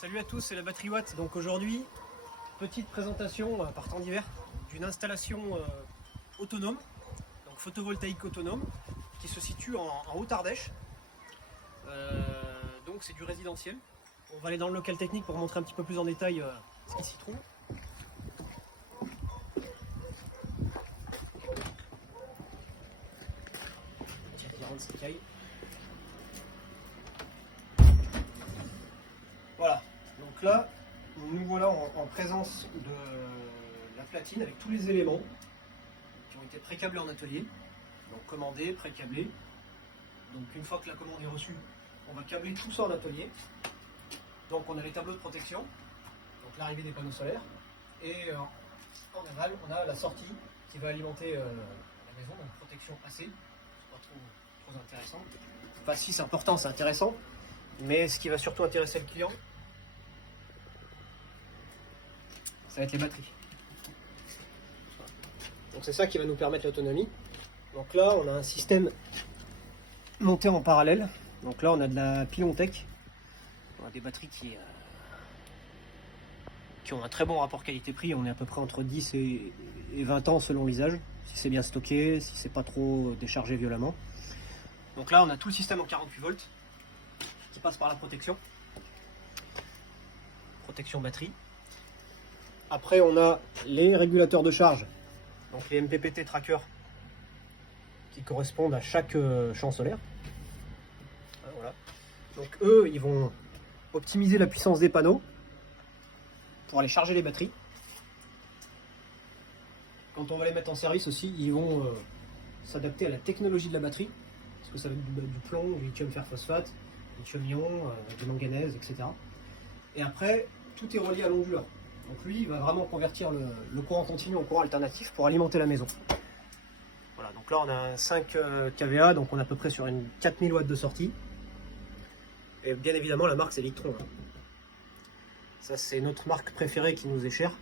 Salut à tous, c'est la batterie Watt. Donc aujourd'hui, petite présentation par temps d'hiver d'une installation autonome, donc photovoltaïque autonome, qui se situe en Haute-Ardèche. Donc c'est du résidentiel. On va aller dans le local technique pour montrer un petit peu plus en détail ce qui s'y trouve. Voilà, donc là, nous voilà en présence de la platine avec tous les éléments qui ont été précablés en atelier. Donc commandés, précablés. Donc une fois que la commande est reçue, on va câbler tout ça en atelier. Donc on a les tableaux de protection, donc l'arrivée des panneaux solaires. Et en aval, on a la sortie qui va alimenter la maison, donc protection AC. C'est pas trop intéressant. Enfin si, c'est important, c'est intéressant. Mais ce qui va surtout intéresser le client, ça va être les batteries. Donc c'est ça qui va nous permettre l'autonomie. Donc là, on a un système monté en parallèle. Donc là, on a de la Pilontech. On a des batteries qui ont un très bon rapport qualité-prix. On est à peu près entre 10 et 20 ans selon l'usage. Si c'est bien stocké, si c'est pas trop déchargé violemment. Donc là, on a tout le système en 48 volts qui passe par la protection. Protection batterie. Après, on a les régulateurs de charge, donc les MPPT tracker qui correspondent à chaque champ solaire. Voilà. Donc eux, ils vont optimiser la puissance des panneaux pour aller charger les batteries. Quand on va les mettre en service aussi, ils vont s'adapter à la technologie de la batterie, parce que ça va être du plomb, du lithium fer phosphate, lithium-ion, du manganèse, etc. Et après, tout est relié à l'onduleur. Donc lui, il va vraiment convertir le courant continu en courant alternatif pour alimenter la maison. Voilà, donc là on a un 5 kVA, donc on est à peu près sur une 4000 watts de sortie. Et bien évidemment, la marque c'est Victron. Ça c'est notre marque préférée qui nous est chère.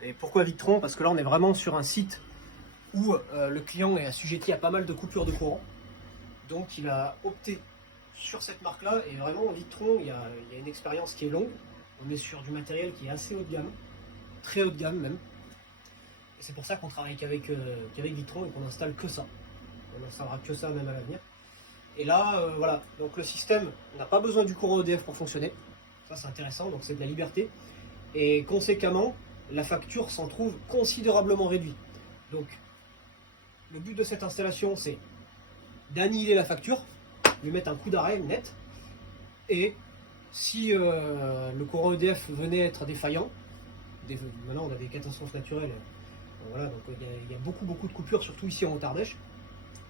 Et pourquoi Victron? Parce que là on est vraiment sur un site où le client est assujetti à pas mal de coupures de courant. Donc il a opté sur cette marque-là, et vraiment Victron, il y a une expérience qui est longue. On est sur du matériel qui est assez haut de gamme, très haut de gamme même. Et c'est pour ça qu'on travaille qu'avec Victron et qu'on n'installe que ça. On n'installera que ça même à l'avenir. Et là, voilà, donc le système n'a pas besoin du courant EDF pour fonctionner. Ça c'est intéressant, donc c'est de la liberté. Et conséquemment, la facture s'en trouve considérablement réduite. Donc, le but de cette installation, c'est d'annihiler la facture, lui mettre un coup d'arrêt net, et si le courant EDF venait être défaillant, maintenant on a des catastrophes naturelles, voilà, donc il y a beaucoup de coupures, surtout ici en Haute-Ardèche,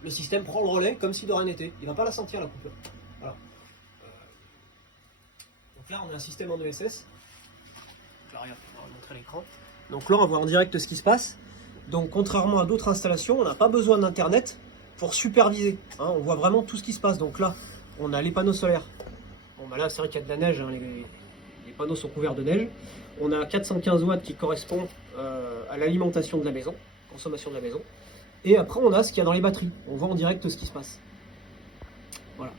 le système prend le relais comme si de rien n'était, il ne va pas la sentir la coupure. Voilà. Donc là on a un système en ESS, donc là regarde, on va montrer l'écran, donc là on voit en direct ce qui se passe. Donc contrairement à d'autres installations, on n'a pas besoin d'internet pour superviser, hein, on voit vraiment tout ce qui se passe. Donc là on a les panneaux solaires. Bon bah là c'est vrai qu'il y a de la neige, hein, les panneaux sont couverts de neige. On a 415 watts qui correspond à l'alimentation de la maison, consommation de la maison. Et après on a ce qu'il y a dans les batteries, on voit en direct ce qui se passe. Voilà.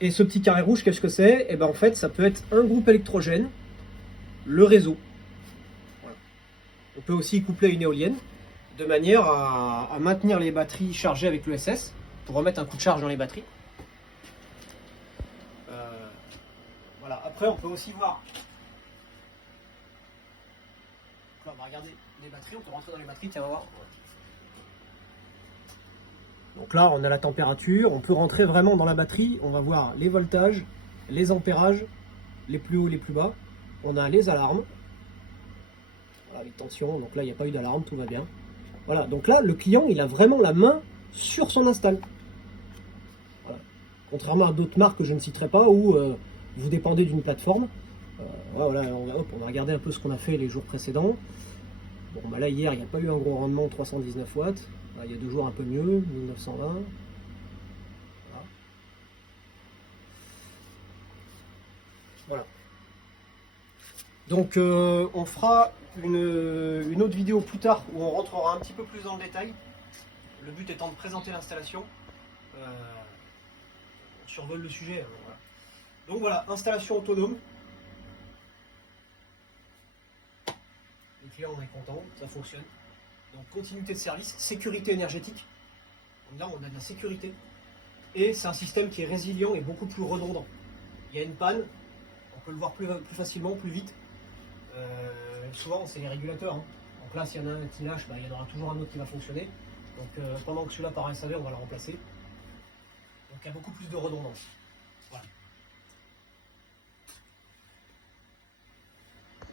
Et ce petit carré rouge, qu'est-ce que c'est? Et ben en fait ça peut être un groupe électrogène, le réseau. Voilà. On peut aussi y coupler une éolienne, de manière à maintenir les batteries chargées avec l'ESS, pour remettre un coup de charge dans les batteries. Voilà. Après, on peut aussi voir. Là, on va regarder les batteries. On peut rentrer dans les batteries. Tiens, on va voir. Donc là, on a la température. On peut rentrer vraiment dans la batterie. On va voir les voltages, les ampérages, les plus hauts, les plus bas. On a les alarmes. Voilà, les tensions. Donc là, il n'y a pas eu d'alarme. Tout va bien. Voilà. Donc là, le client, il a vraiment la main sur son install. Voilà. Contrairement à d'autres marques que je ne citerai pas, où vous dépendez d'une plateforme. Voilà, on va regarder un peu ce qu'on a fait les jours précédents. Bon, bah là, hier, il n'y a pas eu un gros rendement, 319 watts. Là, il y a 2 jours un peu mieux, 1920. Voilà. Voilà. Donc, on fera une autre vidéo plus tard où on rentrera un petit peu plus dans le détail. Le but étant de présenter l'installation. On survole le sujet. Voilà. Donc voilà, installation autonome. Le client en est content, ça fonctionne. Donc continuité de service, sécurité énergétique. Donc là on a de la sécurité. Et c'est un système qui est résilient et beaucoup plus redondant. Il y a une panne, on peut le voir plus facilement, plus vite. Souvent c'est les régulateurs. Hein. Donc là s'il y en a un qui lâche, il y en aura toujours un autre qui va fonctionner. Donc pendant que celui-là part installé, on va le remplacer. Donc il y a beaucoup plus de redondance. Voilà.